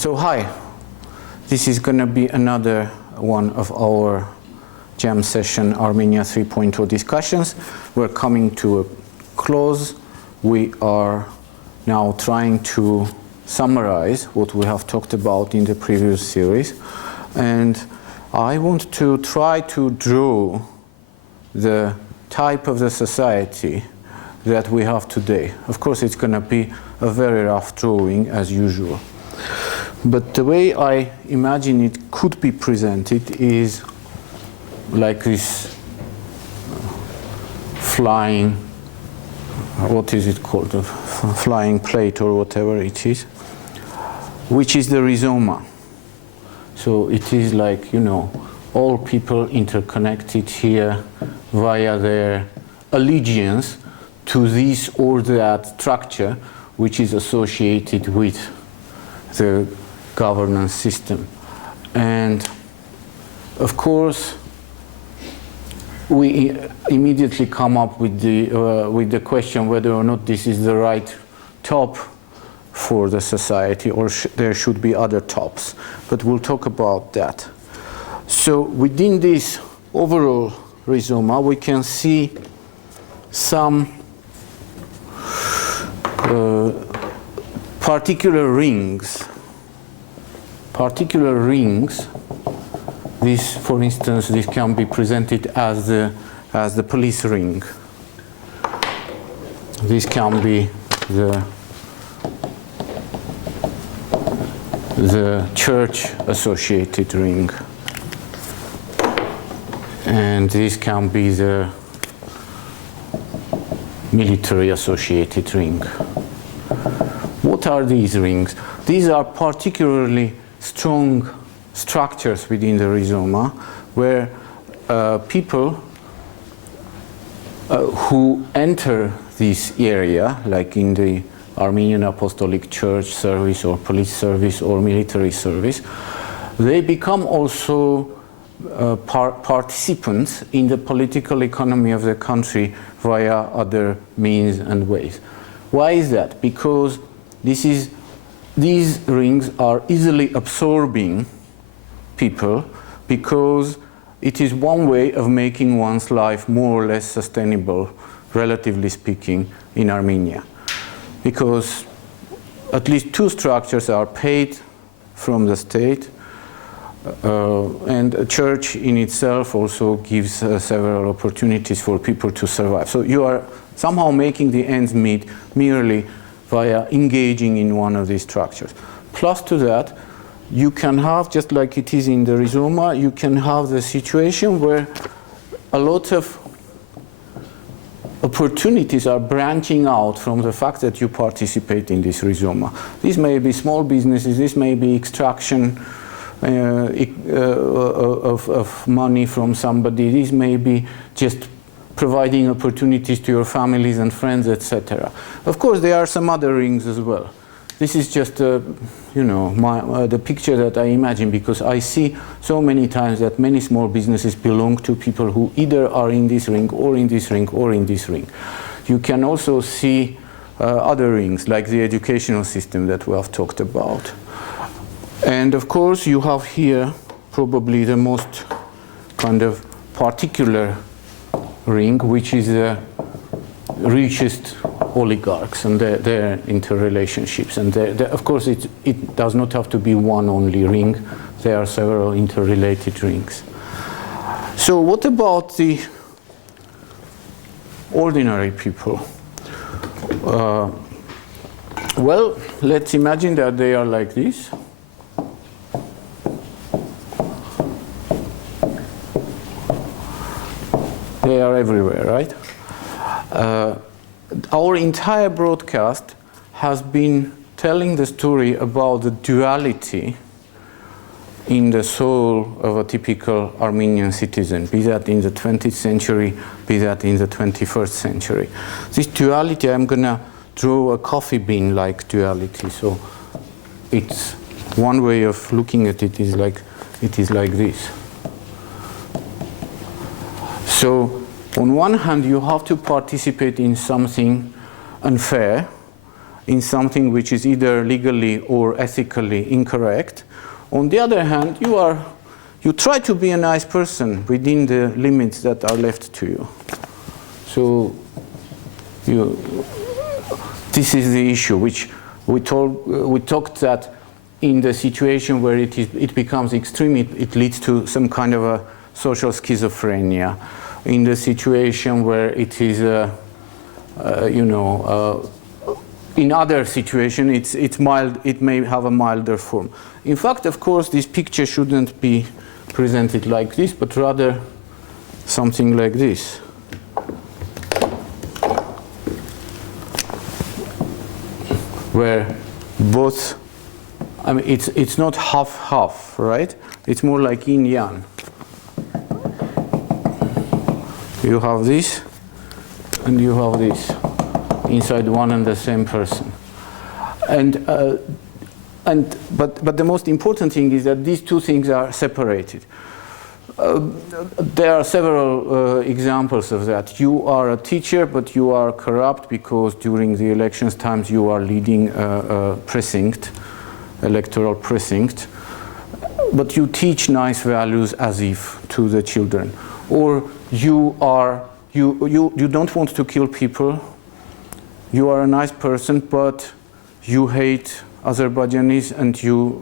So hi, this is going to be another one of our jam session Armenia 3.0 discussions. We're coming to a close. We are now trying to summarize what we have talked about in the previous series, and I want to try to draw the type of the society that we have today. Of course, it's going to be a very rough drawing as usual. But the way I imagine it could be presented is like this flying, what is it called, a flying plate or whatever it is, which is the rhizoma. So it is like, you know, all people interconnected here via their allegiance to this or that structure which is associated with the governance system. And of course, we immediately come up with the question whether or not this is the right top for the society, or there should be other tops. But we'll talk about that. So within this overall rhizoma, we can see some particular rings. This, for instance, this can be presented as the police ring. This can be the church associated ring, and this can be the military associated ring. What are these rings? These are particularly strong structures within the rhizoma where people who enter this area, like in the Armenian Apostolic Church service or police service or military service, they become also participants in the political economy of the country via other means and ways. Why is that? Because these rings are easily absorbing people, because it is one way of making one's life more or less sustainable, relatively speaking, in Armenia. Because at least two structures are paid from the state, and a church in itself also gives several opportunities for people to survive. So you are somehow making the ends meet merely via engaging in one of these structures. Plus to that, you can have, just like it is in the rhizoma, you can have the situation where a lot of opportunities are branching out from the fact that you participate in this rhizoma. These may be small businesses, this may be extraction of money from somebody, this may be just providing opportunities to your families and friends, etc. Of course, there are some other rings as well. This is just, the picture that I imagine, because I see so many times that many small businesses belong to people who either are in this ring, or in this ring, or in this ring. You can also see other rings, like the educational system that we have talked about. And of course, you have here probably the most kind of particular ring, which is the richest oligarchs and their interrelationships. And of course, it does not have to be one only ring. There are several interrelated rings. So what about the ordinary people? Well, let's imagine that they are like this. They are everywhere, right? Our entire broadcast has been telling the story about the duality in the soul of a typical Armenian citizen, be that in the 20th century, be that in the 21st century. This duality, I'm going to draw a coffee bean-like duality. So it's one way of looking at it is like this. So on one hand, you have to participate in something unfair, in something which is either legally or ethically incorrect. On the other hand, you try to be a nice person within the limits that are left to you. So this is the issue, which we talked that in the situation where it becomes extreme, it leads to some kind of a social schizophrenia. In the situation where it is, in other situations, it's mild. It may have a milder form. In fact, of course, this picture shouldn't be presented like this, but rather something like this. Where both, I mean, it's not half-half, right? It's more like yin-yang. You have this, and you have this inside one and the same person. But the most important thing is that these two things are separated. There are several examples of that. You are a teacher, but you are corrupt because during the elections times you are leading a precinct, electoral precinct, but you teach nice values as if to the children. Or you don't want to kill people. You are a nice person, but you hate Azerbaijanis, and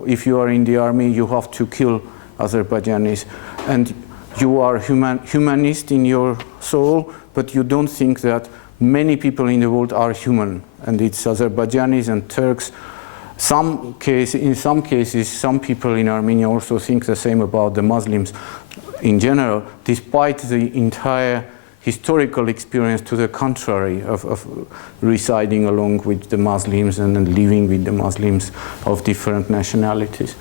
if you are in the army, you have to kill Azerbaijanis. And you are humanist in your soul, but you don't think that many people in the world are human, and it's Azerbaijanis and Turks. In some cases, some people in Armenia also think the same about the Muslims in general, despite the entire historical experience to the contrary of residing along with the Muslims and living with the Muslims of different nationalities.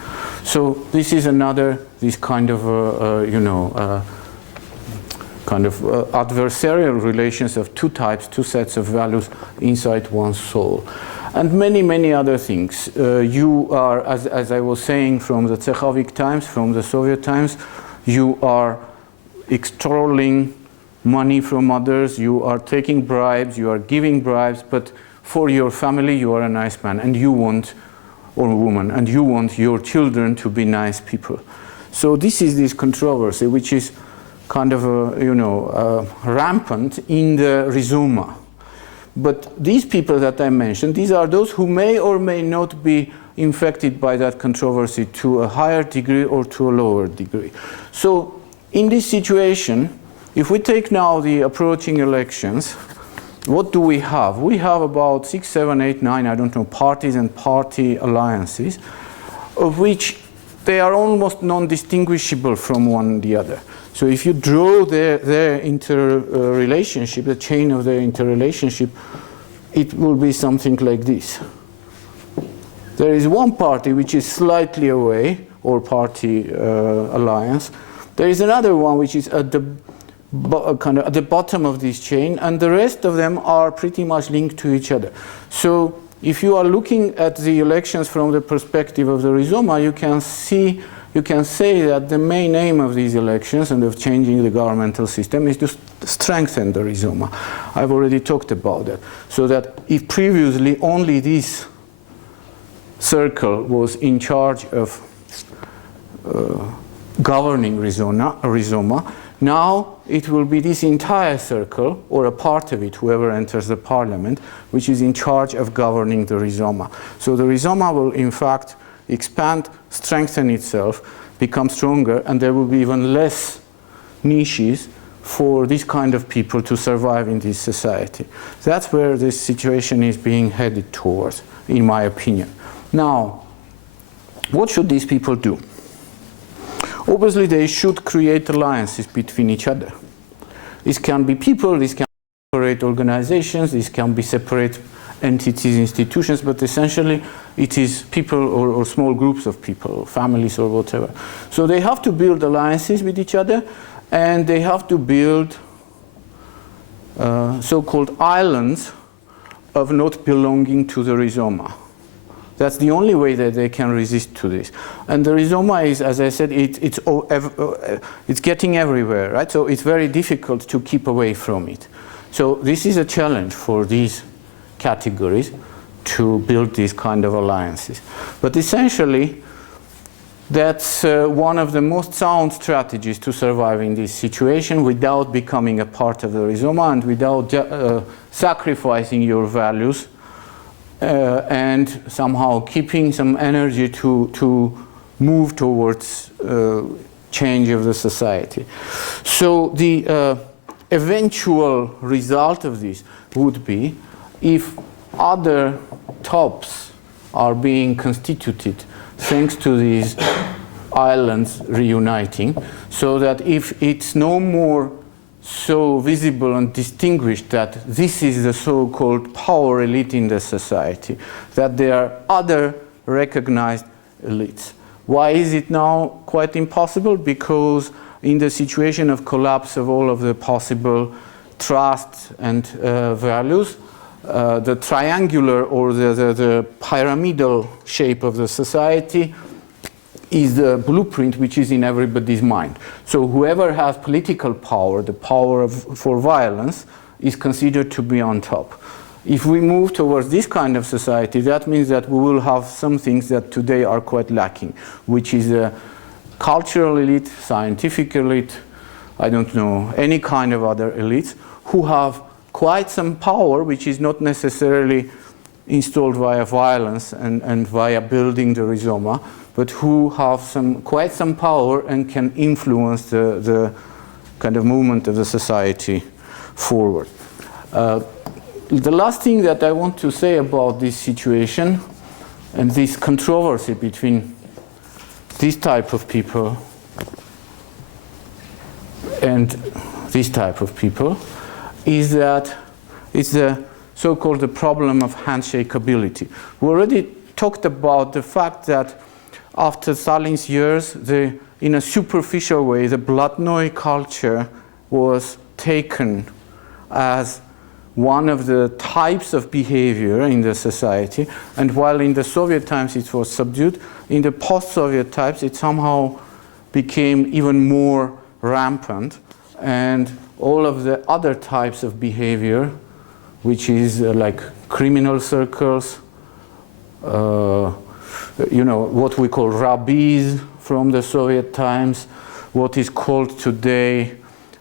So this is this kind of adversarial relations of two sets of values inside one's soul. And many, many other things. You are, as I was saying, from the Tsekhovik times, from the Soviet times, you are extolling money from others, you are taking bribes, you are giving bribes, but for your family you are a nice man, and you want, or woman, and you want your children to be nice people. So this controversy, which is kind of rampant in the Rizoma. But these people that I mentioned, these are those who may or may not be infected by that controversy to a higher degree or to a lower degree. So in this situation, if we take now the approaching elections, what do we have? We have about 6, 7, 8, 9, I don't know, parties and party alliances, of which they are almost non-distinguishable from one the other. So if you draw their interrelationship, the chain of their interrelationship, it will be something like this. There is one party which is slightly away, or party alliance. There is another one which is at the bottom of this chain, and the rest of them are pretty much linked to each other. So if you are looking at the elections from the perspective of the Rizoma, you can say that the main aim of these elections and of changing the governmental system is to strengthen the Rizoma. I've already talked about that. So that if previously only this circle was in charge of governing Rizoma, now it will be this entire circle, or a part of it, whoever enters the parliament, which is in charge of governing the Rizoma. So the Rizoma will in fact expand, strengthen itself, become stronger, and there will be even less niches for this kind of people to survive in this society. That's where this situation is being headed towards, in my opinion. Now, what should these people do? Obviously, they should create alliances between each other. This can be people, this can be separate organizations, this can be separate entities, institutions, but essentially it is people or small groups of people, families or whatever. So they have to build alliances with each other, and they have to build so-called islands of not belonging to the Rizoma. That's the only way that they can resist to this. And the Rizoma is, as I said, it's getting everywhere, right? So it's very difficult to keep away from it. So this is a challenge for these categories to build these kind of alliances. But essentially, that's one of the most sound strategies to survive in this situation without becoming a part of the rhizoma and without sacrificing your values and somehow keeping some energy to move towards change of the society. So the eventual result of this would be if other tops are being constituted thanks to these islands reuniting, so that if it's no more so visible and distinguished that this is the so-called power elite in the society, that there are other recognized elites. Why is it now quite impossible? Because in the situation of collapse of all of the possible trust and values, the triangular or the pyramidal shape of the society is the blueprint which is in everybody's mind. So whoever has political power, the power for violence, is considered to be on top. If we move towards this kind of society, that means that we will have some things that today are quite lacking, which is a cultural elite, scientific elite, I don't know, any kind of other elites, who have quite some power, which is not necessarily installed via violence and via building the rhizoma, but who have quite some power and can influence the kind of movement of the society forward. The last thing that I want to say about this situation and this controversy between this type of people and this type of people is that it's the so-called the problem of handshakability. We already talked about the fact that after Stalin's years, in a superficial way, the Blatnoy culture was taken as one of the types of behavior in the society, and while in the Soviet times it was subdued, in the post-Soviet times it somehow became even more rampant, and all of the other types of behavior, which is like criminal circles, what we call rabbis from the Soviet times, what is called today,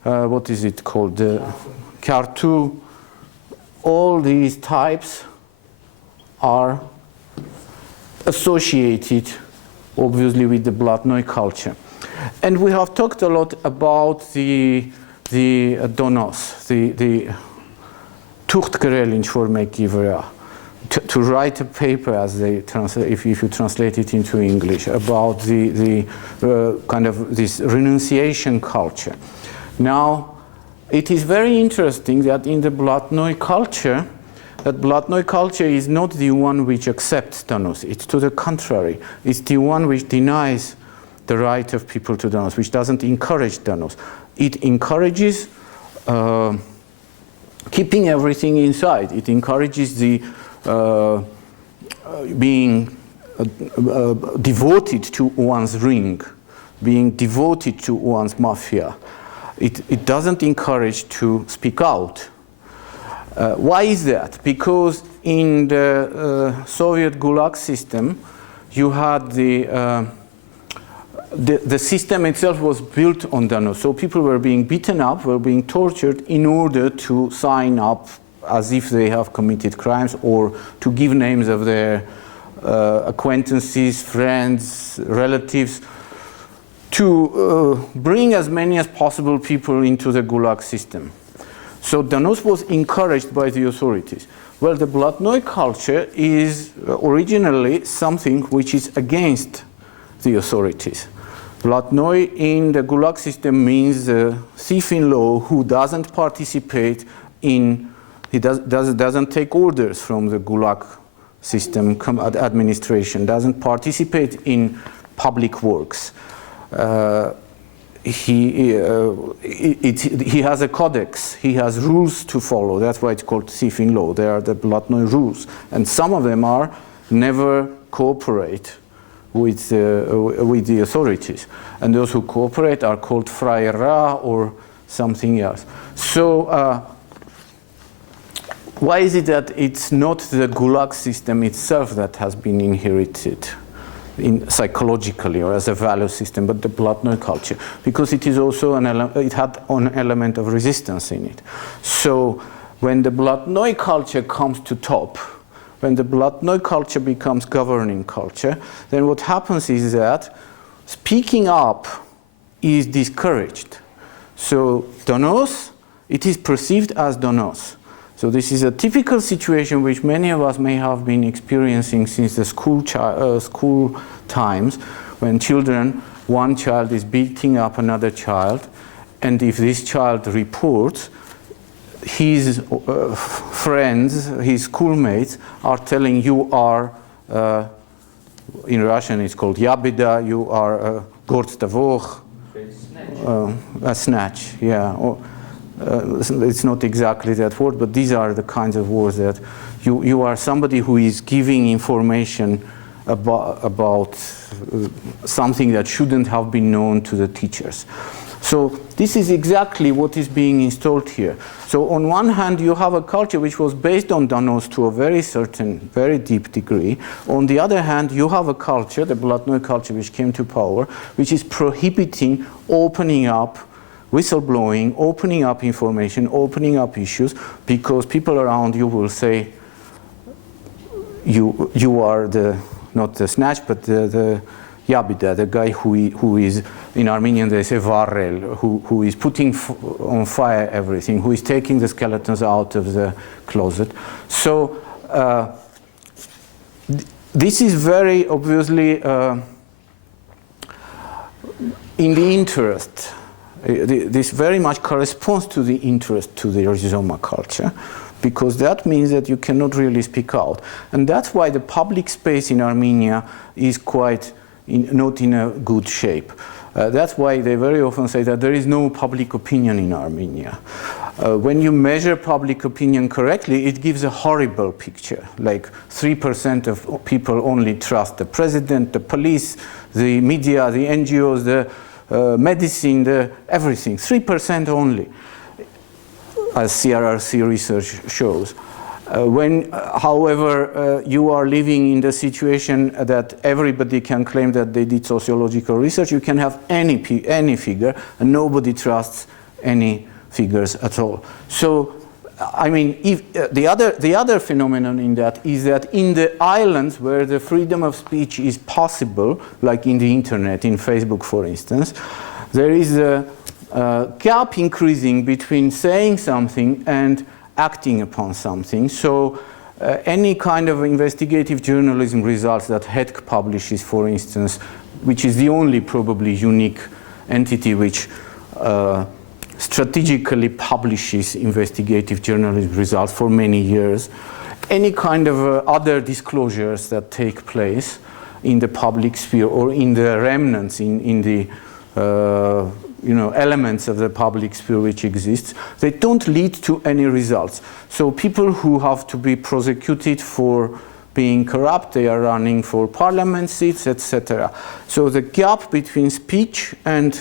what is it called, Kartu. All these types are associated, obviously, with the Blatnoy culture. And we have talked a lot about the donos, the tuchtgerel in Formekivra, to write a paper, as they translate, if you translate it into English, about the kind of this renunciation culture. Now, it is very interesting that in the Blatnoy culture, that Blatnoy culture is not the one which accepts donos. It's to the contrary. It's the one which denies the right of people to donos, which doesn't encourage donos. It encourages keeping everything inside. It encourages the being devoted to one's ring, being devoted to one's mafia. It doesn't encourage to speak out. Why is that? Because in the Soviet Gulag system, you had the system itself was built on donos. So people were being beaten up, were being tortured in order to sign up as if they have committed crimes, or to give names of their acquaintances, friends, relatives, to bring as many as possible people into the Gulag system. So donos was encouraged by the authorities. Well, the Blatnoy culture is originally something which is against the authorities. Blatnoy in the Gulag system means a thief-in-law who doesn't participate in, he doesn't take orders from the Gulag system administration, doesn't participate in public works. He has a codex, he has rules to follow. That's why it's called thief-in-law. They are the Blatnoy rules. And some of them are never cooperate with the authorities. And those who cooperate are called frayera or something else. So why is it that it's not the Gulag system itself that has been inherited psychologically or as a value system, but the Blatnoy culture? Because it is also it had an element of resistance in it. So when the Blatnoy culture comes to top, when the Blatnoy culture becomes governing culture, then what happens is that speaking up is discouraged. So donos, it is perceived as donos. So this is a typical situation which many of us may have been experiencing since the school times, when one child is beating up another child, and if this child reports, his friends, his schoolmates are telling you are, in Russian it's called yabida, you are gortstavoch, a snatch, yeah. It's not exactly that word, but these are the kinds of words that you are somebody who is giving information about something that shouldn't have been known to the teachers. So this is exactly what is being installed here. So on one hand, you have a culture which was based on donos to a very deep degree. On the other hand, you have a culture, the Blatnoy culture, which came to power, which is prohibiting opening up whistleblowing, opening up information, opening up issues, because people around you will say you are not the snatch, but the yabida, the guy who is, in Armenian they say varel, who is putting on fire everything, who is taking the skeletons out of the closet. So this is very obviously in the interest. This very much corresponds to the interest to the Rizoma culture, because that means that you cannot really speak out. And that's why the public space in Armenia is not in a good shape. That's why they very often say that there is no public opinion in Armenia. When you measure public opinion correctly, it gives a horrible picture. Like 3% of people only trust the president, the police, the media, the NGOs, the medicine, everything, 3% only, as CRRC research shows. However, you are living in the situation that everybody can claim that they did sociological research, you can have any figure, and nobody trusts any figures at all. So, I mean, if, the other phenomenon in that is that in the islands where the freedom of speech is possible, like in the internet, in Facebook for instance, there is a gap increasing between saying something and acting upon something. So any kind of investigative journalism results that HEDC publishes, for instance, which is the only probably unique entity which strategically publishes investigative journalism results for many years. Any kind of other disclosures that take place in the public sphere or in the remnants, in the elements of the public sphere which exists, they don't lead to any results. So people who have to be prosecuted for being corrupt, they are running for parliament seats, etc. So the gap between speech and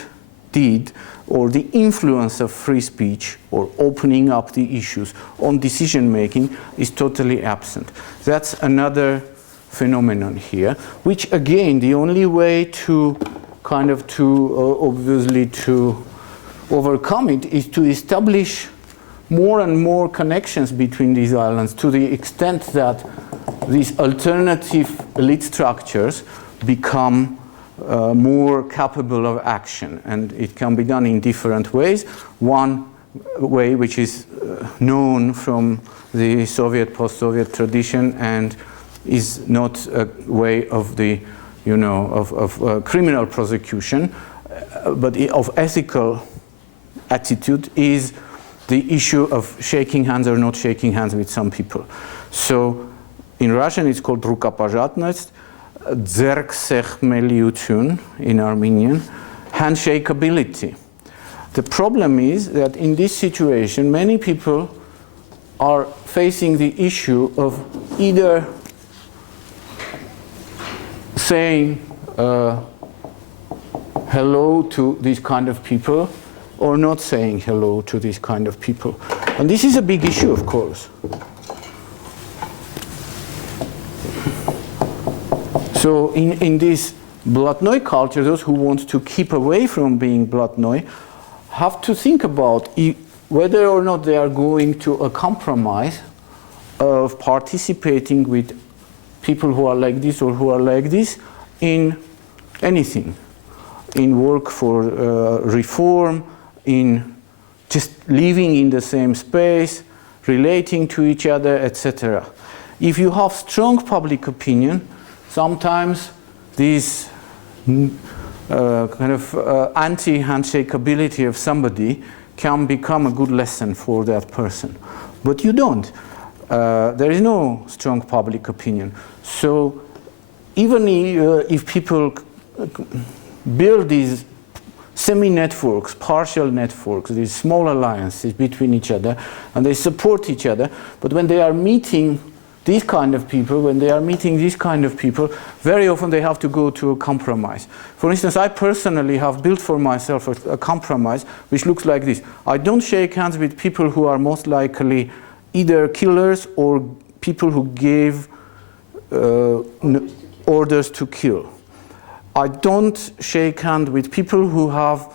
deed, or the influence of free speech or opening up the issues on decision making, is totally absent. That's another phenomenon here, which again, the only way to obviously to overcome it is to establish more and more connections between these islands, to the extent that these alternative elite structures become more capable of action, and it can be done in different ways. One way, which is known from the Soviet, post-Soviet tradition, and is not a way of the, of criminal prosecution, but of ethical attitude, is the issue of shaking hands or not shaking hands with some people. So in Russian it's called rukopozhatnost, ձեռքսեղմելիություն in Armenian, handshakeability. The problem is that in this situation, many people are facing the issue of either saying hello to these kind of people or not saying hello to these kind of people. And this is a big issue, of course. So in this blatnoy culture, those who want to keep away from being blatnoy have to think about whether or not they are going to a compromise of participating with people who are like this or who are like this in anything, in work for reform, in just living in the same space, relating to each other, etc. If you have strong public opinion, sometimes this kind of anti-handshakability of somebody can become a good lesson for that person. But you don't. There is no strong public opinion. So even if people build these semi-networks, partial networks, these small alliances between each other, and they support each other, but when they are meeting these kind of people, when they are meeting these kind of people, very often they have to go to a compromise. For instance, I personally have built for myself a compromise which looks like this. I don't shake hands with people who are most likely either killers or people who gave orders to kill. I don't shake hands with people who have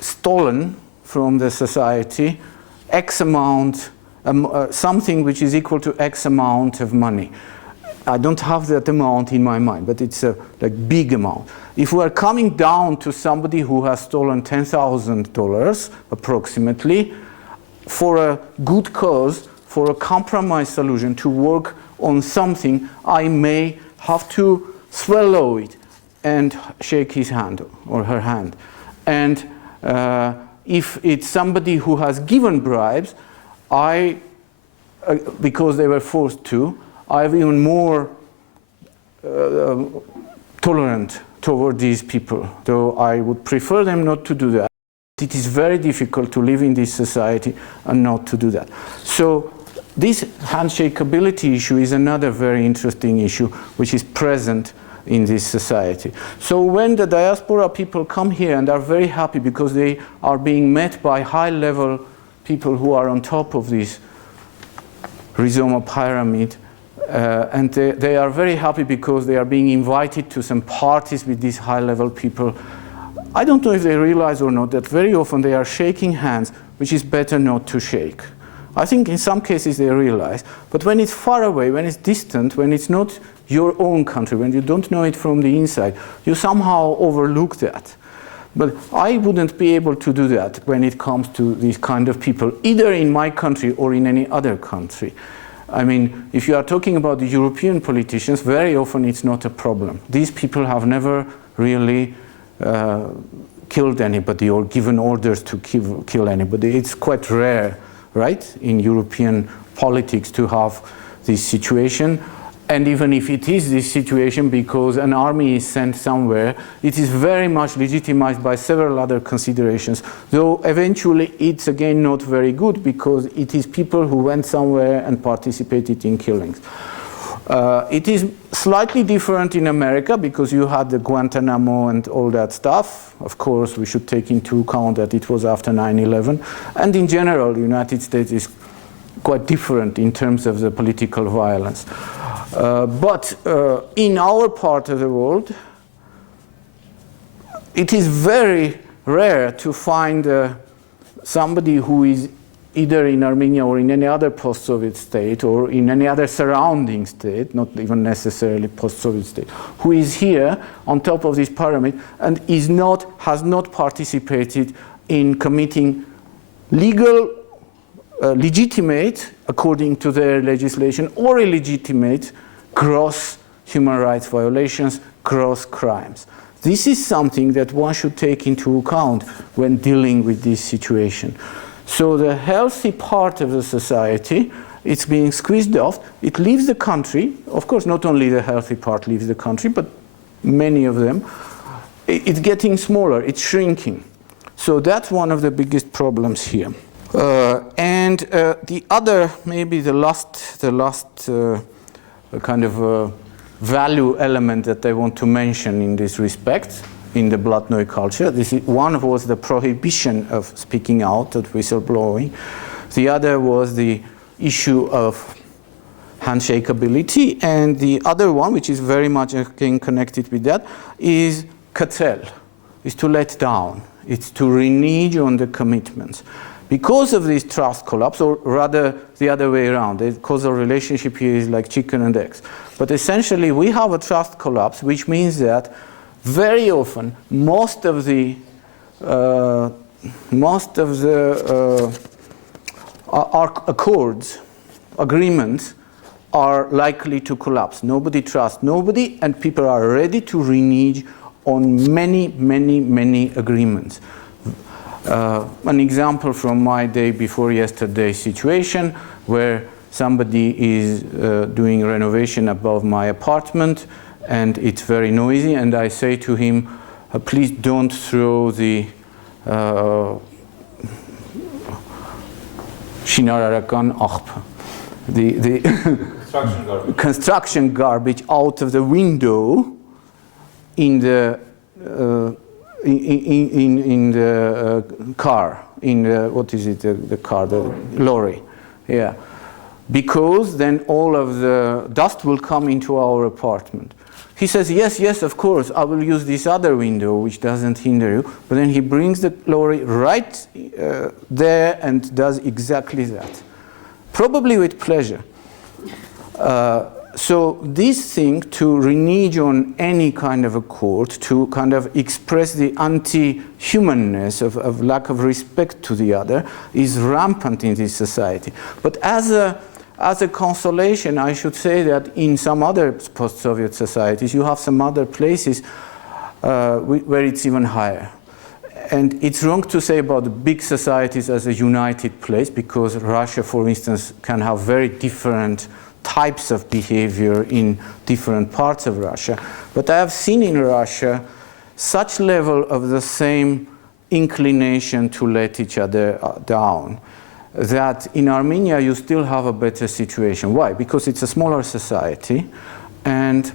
stolen from the society X amount, something which is equal to X amount of money. I don't have that amount in my mind, but it's a big amount. If we are coming down to somebody who has stolen $10,000 approximately for a good cause, for a compromise solution to work on something, I may have to swallow it and shake his hand or her hand. And if it's somebody who has given bribes, because they were forced to, I'm even more tolerant toward these people, though I would prefer them not to do that. It is very difficult to live in this society and not to do that. So this handshakability issue is another very interesting issue which is present in this society. So when the diaspora people come here and are very happy because they are being met by high-level people who are on top of this rhizoma pyramid, and they are very happy because they are being invited to some parties with these high-level people. I don't know if they realize or not that very often they are shaking hands, which is better not to shake. I think in some cases they realize, but when it's far away, when it's distant, when it's not your own country, when you don't know it from the inside, you somehow overlook that. But I wouldn't be able to do that when it comes to these kind of people, either in my country or in any other country. I mean, if you are talking about the European politicians, very often it's not a problem. These people have never really killed anybody or given orders to kill anybody. It's quite rare, right, in European politics to have this situation. And even if it is this situation because an army is sent somewhere, it is very much legitimized by several other considerations, though eventually it's again not very good because it is people who went somewhere and participated in killings. It is slightly different in America because you had the Guantanamo and all that stuff. Of course, we should take into account that it was after 9/11. And in general, the United States is quite different in terms of the political violence. But in our part of the world, it is very rare to find somebody who is either in Armenia or in any other post-Soviet state or in any other surrounding state, not even necessarily post-Soviet state, who is here on top of this pyramid and has not participated in committing legal, legitimate, according to their legislation, or illegitimate gross human rights violations, gross crimes. This is something that one should take into account when dealing with this situation. So the healthy part of the society, it's being squeezed off. It leaves the country. Of course, not only the healthy part leaves the country, but many of them. It's getting smaller. It's shrinking. So that's one of the biggest problems here. And the other, maybe the last kind of value element that I want to mention in this respect, in the blatnoy culture. One was the prohibition of speaking out, of whistleblowing. The other was the issue of handshakability. And the other one, which is very much again connected with that, is katrel, is to let down. It's to renege on the commitments. Because of this trust collapse, or rather the other way around, the causal relationship here is like chicken and eggs. But essentially, we have a trust collapse, which means that very often most of the accords, agreements, are likely to collapse. Nobody trusts nobody, and people are ready to renege on many, many, many agreements. An example from my day before yesterday situation, where somebody is doing renovation above my apartment, and it's very noisy, and I say to him, please don't throw the շինարարական աղբ, the construction garbage out of the window in the car, in the, what is it, the car, the lorry, yeah, because then all of the dust will come into our apartment. He says, yes, yes, of course, I will use this other window, which doesn't hinder you. But then he brings the lorry right there and does exactly that, probably with pleasure. So this thing to renege on any kind of accord, to kind of express the anti-humanness of lack of respect to the other, is rampant in this society. But as a consolation, I should say that in some other post-Soviet societies, you have some other places where it's even higher. And it's wrong to say about the big societies as a united place, because Russia, for instance, can have very different types of behavior in different parts of Russia. But I have seen in Russia such level of the same inclination to let each other down, that in Armenia you still have a better situation. Why? Because it's a smaller society, and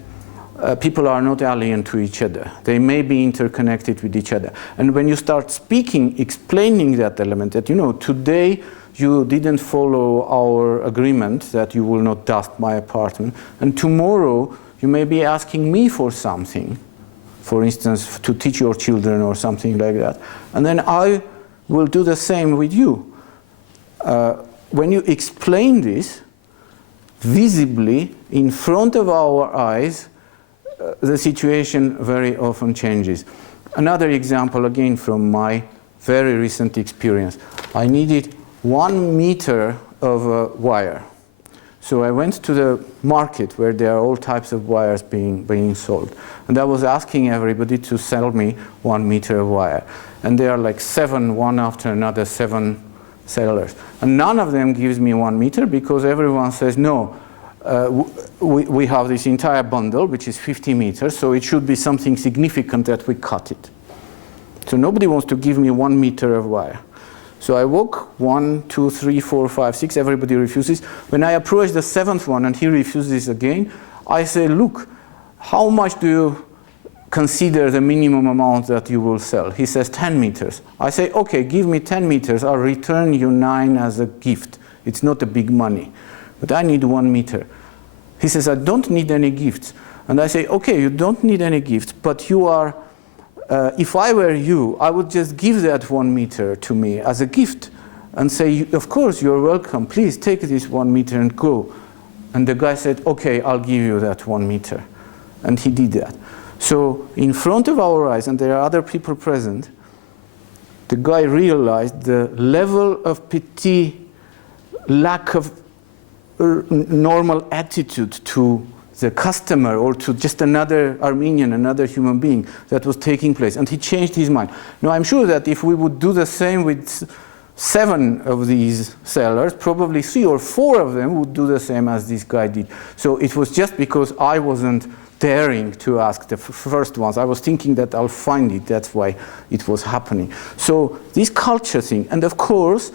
people are not alien to each other. They may be interconnected with each other. And when you start speaking, explaining that element, that, you know, today you didn't follow our agreement that you will not dust my apartment, and tomorrow you may be asking me for something, for instance, to teach your children or something like that, and then I will do the same with you. When you explain this visibly in front of our eyes, the situation very often changes. Another example, again from my very recent experience. I needed 1 meter of wire. So I went to the market where there are all types of wires being sold. And I was asking everybody to sell me 1 meter of wire. And there are like 7, one after another, 7 sellers. And none of them gives me 1 meter, because everyone says, no, we have this entire bundle, which is 50 meters, so it should be something significant that we cut it. So nobody wants to give me 1 meter of wire. So I walk 1, 2, 3, 4, 5, 6, everybody refuses. When I approach the 7th one and he refuses again, I say, look, how much do you consider the minimum amount that you will sell? He says 10 meters. I say, okay, give me 10 meters, I'll return you 9 as a gift. It's not a big money, but I need 1 meter. He says, I don't need any gifts. And I say, okay, you don't need any gifts, but you are, if I were you, I would just give that 1 meter to me as a gift and say, of course, you're welcome, please take this 1 meter and go. And the guy said, okay, I'll give you that 1 meter. And he did that. So in front of our eyes, and there are other people present, the guy realized the level of pity, lack of normal attitude to the customer or to just another Armenian, another human being that was taking place. And he changed his mind. Now, I'm sure that if we would do the same with 7 of these sellers, probably 3 or 4 of them would do the same as this guy did. So it was just because I wasn't daring to ask the first ones. I was thinking that I'll find it. That's why it was happening. So this culture thing, and of course,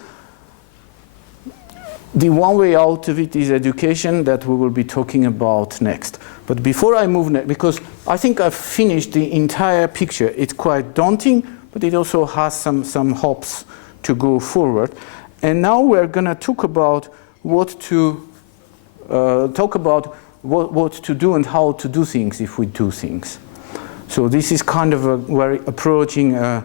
the one way out of it is education, that we will be talking about next. But before I move next, because I think I've finished the entire picture. It's quite daunting, but it also has some hops to go forward. And now we're going to talk about what to talk about what to do and how to do things if we do things. So this is kind of we're approaching a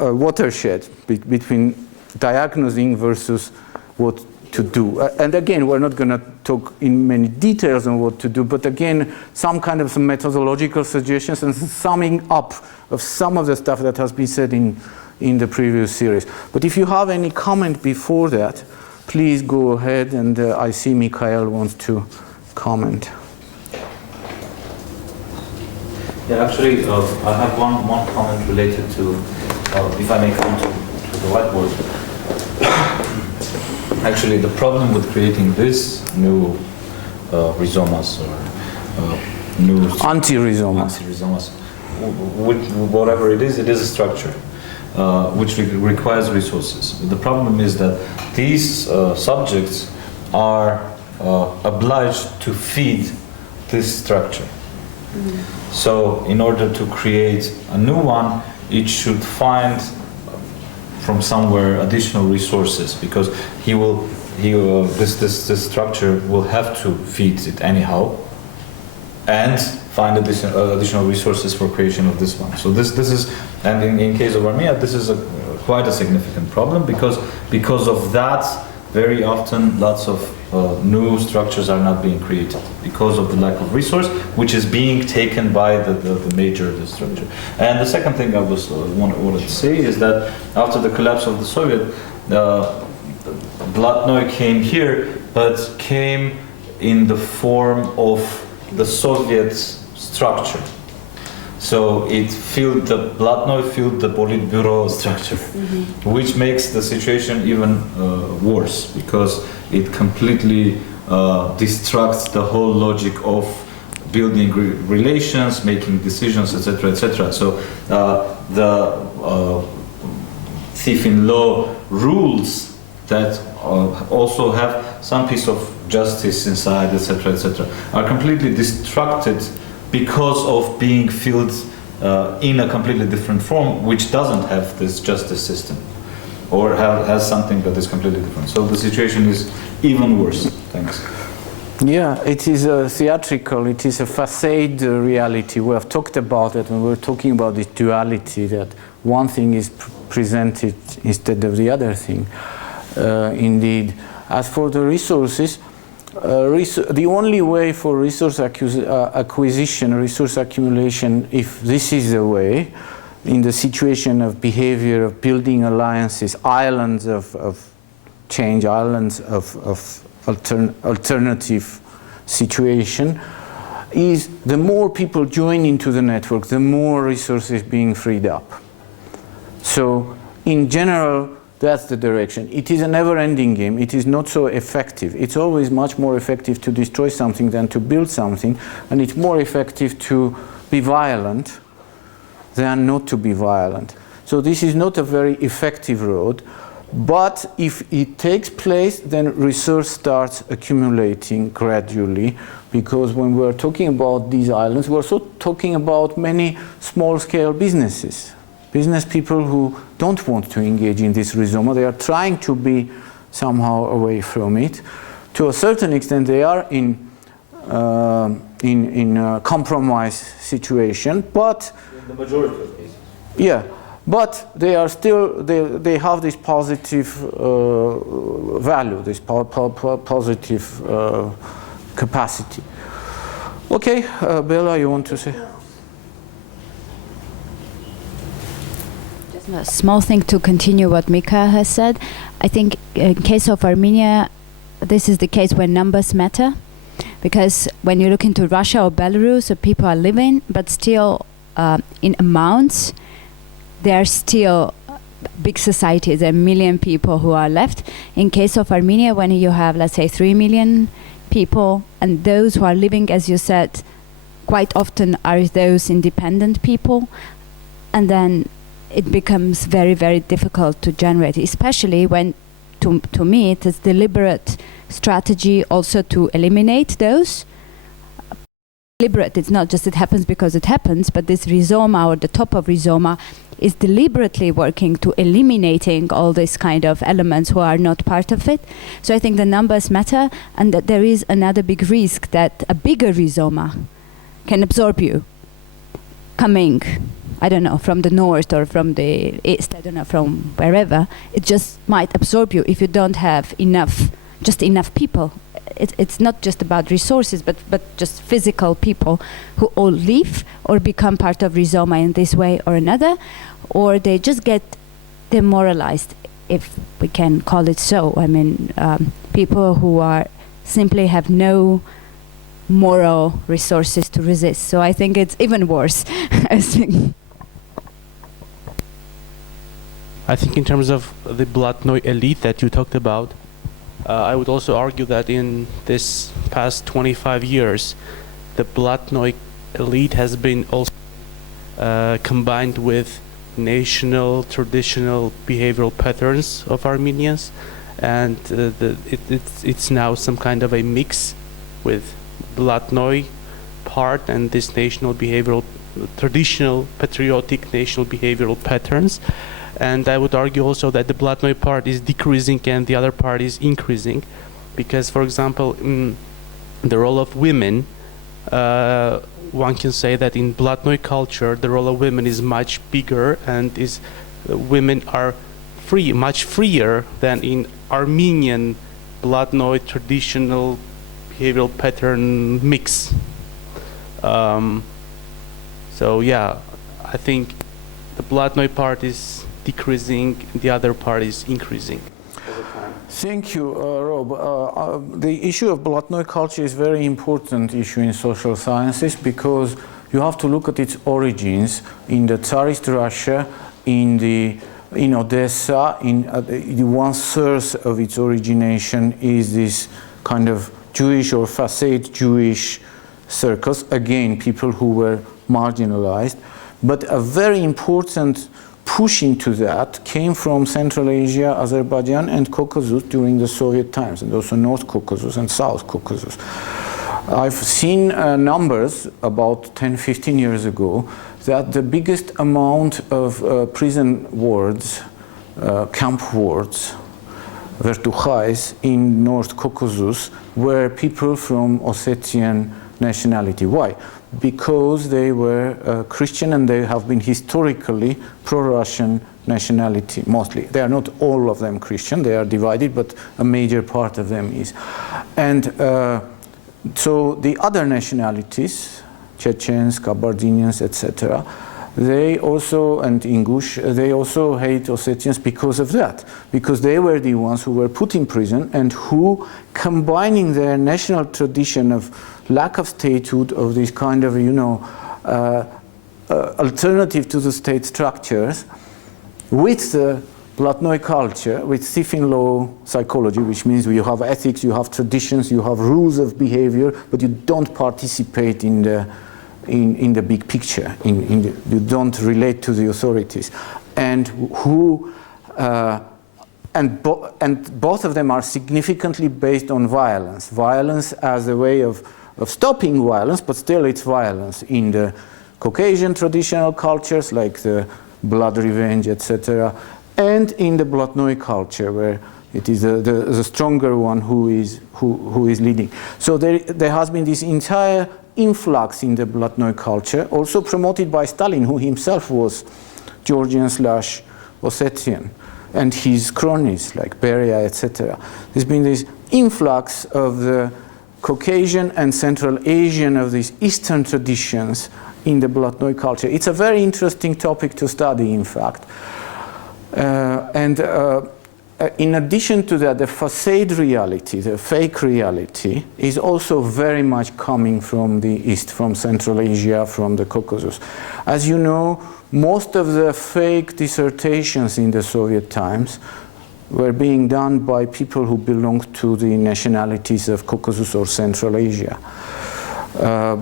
watershed between diagnosing versus what to do. And again, we're not going to talk in many details on what to do, but again, some kind of some methodological suggestions and summing up of some of the stuff that has been said in the previous series. But if you have any comment before that, please go ahead, and I see Mikhail wants to comment. Yeah, actually, I have one comment related to, if I may come to the whiteboard. Actually, the problem with creating this new rhizomas or new anti-rhizomas, whatever it is a structure which requires resources. The problem is that these subjects are obliged to feed this structure. So in order to create a new one, it should find from somewhere additional resources, because this structure will have to feed it anyhow and find additional resources for creation of this one. So this is, and in case of Armenia, this is quite a significant problem, because of that, very often lots of new structures are not being created because of the lack of resource, which is being taken by the major structure. And the second thing I wanted to say is that after the collapse of the Soviet, Blatnoy came here, but came in the form of the Soviet structure. So Blatnoy filled the Politburo structure, which makes the situation even worse, because it completely destructs the whole logic of building relations, making decisions, etc., etc. So the thief-in-law rules that also have some piece of justice inside, etc., etc., are completely destructed because of being filled in a completely different form, which doesn't have this justice system, or has something that is completely different. So the situation is even worse. Thanks. Yeah, it is a theatrical, it is a facade reality. We have talked about it, and we're talking about this duality, that one thing is presented instead of the other thing. Indeed. As for the resources, the only way for resource acquisition, resource accumulation, if this is the way, in the situation of behavior of building alliances, islands of change, islands of alternative situation, is the more people join into the network, the more resources being freed up. So in general, that's the direction. It is a never-ending game. It is not so effective. It's always much more effective to destroy something than to build something, and it's more effective to be violent than not to be violent. So this is not a very effective road, but if it takes place, then resource starts accumulating gradually, because when we're talking about these islands, we're also talking about many small-scale businesses. Business people who don't want to engage in this rhizoma, they are trying to be somehow away from it. To a certain extent, they are in a compromise situation, but in the majority of cases. Yeah, but they are still they have this positive value, this positive capacity. Okay, Bella, you want to say? A small thing to continue what Mika has said. I think in case of Armenia, this is the case where numbers matter, because when you look into Russia or Belarus, people are living, but still in amounts, there are still big societies. There are 1 million people who are left. In case of Armenia, when you have, let's say, 3 million people, and those who are living, as you said, quite often are those independent people, and then it becomes very, very difficult to generate, especially when, to me, it is deliberate strategy also to eliminate those deliberate. It's not just it happens because it happens, but this rhizoma or the top of rhizoma is deliberately working to eliminating all these kind of elements who are not part of it. So I think the numbers matter, and that there is another big risk that a bigger rhizoma can absorb you coming, I don't know, from the north or from the east, I don't know, from wherever. It just might absorb you if you don't have enough people. It's not just about resources, but just physical people who all leave or become part of rhizoma in this way or another, or they just get demoralized, if we can call it so. I mean, people who are simply have no moral resources to resist. So I think it's even worse. I think in terms of the Blatnoy elite that you talked about, I would also argue that in this past 25 years, the Blatnoy elite has been also combined with national, traditional behavioral patterns of Armenians, and it's now some kind of a mix with Blatnoy part and this national behavioral, traditional patriotic national behavioral patterns. And I would argue also that the Blatnoy part is decreasing and the other part is increasing, because, for example, the role of women, one can say that in Blatnoy culture, the role of women is much bigger, and women are much freer than in Armenian Blatnoy traditional behavioral pattern mix. So yeah, I think the Blatnoy part is decreasing, the other part is increasing over time. Thank you, Rob. The issue of Blatnoy culture is a very important issue in social sciences, because you have to look at its origins in the Tsarist Russia, in Odessa. The one source of its origination is this kind of Jewish or facade Jewish circles, again, people who were marginalized. But a very important push into that came from Central Asia, Azerbaijan, and Caucasus during the Soviet times, and also North Caucasus and South Caucasus. I've seen numbers about 10-15 years ago that the biggest amount of prison wards, camp wards, vertuchais in North Caucasus were people from Ossetian nationality. Why? Because they were Christian, and they have been historically pro-Russian nationality, mostly. They are not all of them Christian, they are divided, but a major part of them is. And so the other nationalities, Chechens, Kabardinians, etc., they also, and Ingush, they also hate Ossetians because of that, because they were the ones who were put in prison and who, combining their national tradition of lack of statehood, of this kind of, alternative to the state structures, with the Blatnoy culture, with Sifin law psychology, which means you have ethics, you have traditions, you have rules of behavior, but you don't participate in the big picture. You don't relate to the authorities, and both of them are significantly based on violence. Violence as a way of stopping violence, but still it's violence in the Caucasian traditional cultures like the blood revenge, etc., and in the Blatnoy culture, where it is the stronger one who is leading. So there has been this entire influx in the Blatnoy culture, also promoted by Stalin, who himself was Georgian/Ossetian, and his cronies like Beria, etc. There's been this influx of the Caucasian and Central Asian, of these Eastern traditions in the Blatnoy culture. It's a very interesting topic to study, in fact. In addition to that, the facade reality, the fake reality, is also very much coming from the East, from Central Asia, from the Caucasus. As you know, most of the fake dissertations in the Soviet times were being done by people who belonged to the nationalities of Caucasus or Central Asia,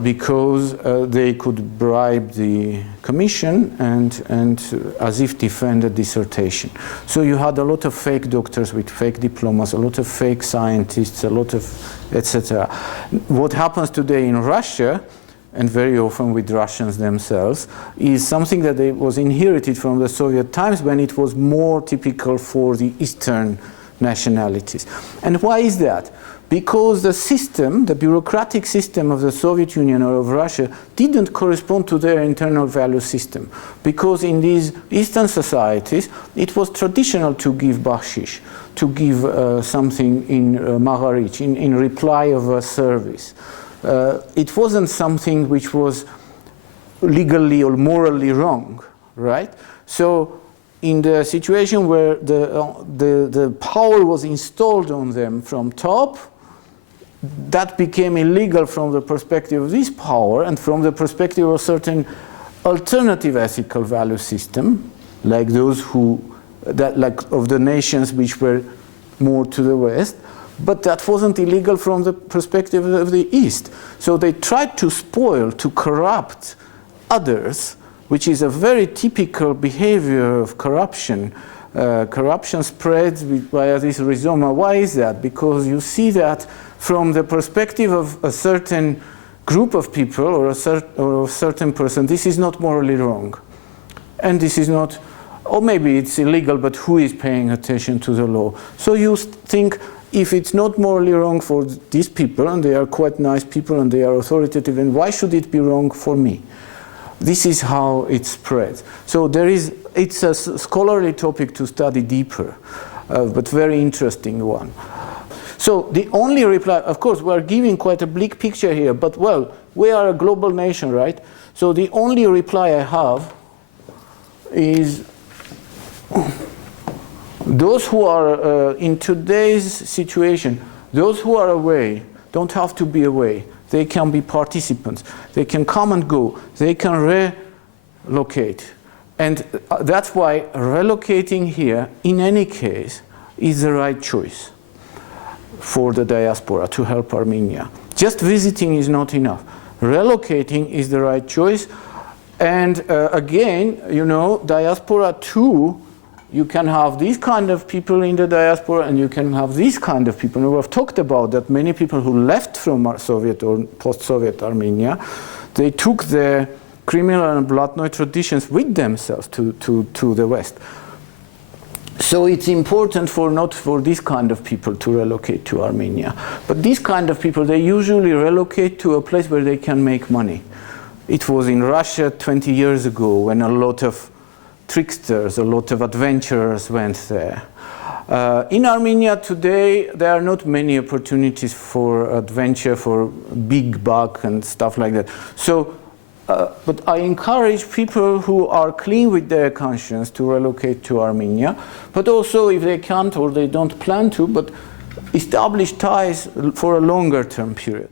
because they could bribe the commission and as if defend a dissertation. So you had a lot of fake doctors with fake diplomas, a lot of fake scientists, a lot of etc. What happens today in Russia, and very often with Russians themselves, is something that was inherited from the Soviet times when it was more typical for the Eastern nationalities. And why is that? Because the system, the bureaucratic system of the Soviet Union or of Russia didn't correspond to their internal value system. Because in these Eastern societies, it was traditional to give bakshish, to give something in magarich, in reply of a service. It wasn't something which was legally or morally wrong, right? So in the situation where the power was installed on them from top, that became illegal from the perspective of this power and from the perspective of certain alternative ethical value system, like those like of the nations which were more to the West. But that wasn't illegal from the perspective of the East. So they tried to spoil, to corrupt others, which is a very typical behavior of corruption. Corruption spreads via this rhizoma. Why is that? Because you see that from the perspective of a certain group of people or a certain person, this is not morally wrong. And this is not, or maybe it's illegal, but who is paying attention to the law? So you think, if it's not morally wrong for these people, and they are quite nice people and they are authoritative, and why should it be wrong for me? This is how it spreads. So it's a scholarly topic to study deeper, but very interesting one. So the only reply, of course, we're giving quite a bleak picture here, but well, we are a global nation, right? So the only reply I have is those who are in today's situation, those who are away don't have to be away. They can be participants. They can come and go. They can relocate. And that's why relocating here, in any case, is the right choice for the diaspora to help Armenia. Just visiting is not enough. Relocating is the right choice. And again, you know, diaspora too, you can have these kind of people in the diaspora and you can have these kind of people. And we have talked about that many people who left from Soviet or post-Soviet Armenia, they took their criminal and blood-noy traditions with themselves to the West. So it's important not for this kind of people to relocate to Armenia. But these kind of people, they usually relocate to a place where they can make money. It was in Russia 20 years ago when a lot of tricksters, a lot of adventurers went there. In Armenia today, there are not many opportunities for adventure, for big buck and stuff like that. So, but I encourage people who are clean with their conscience to relocate to Armenia, but also if they can't or they don't plan to, but establish ties for a longer term period.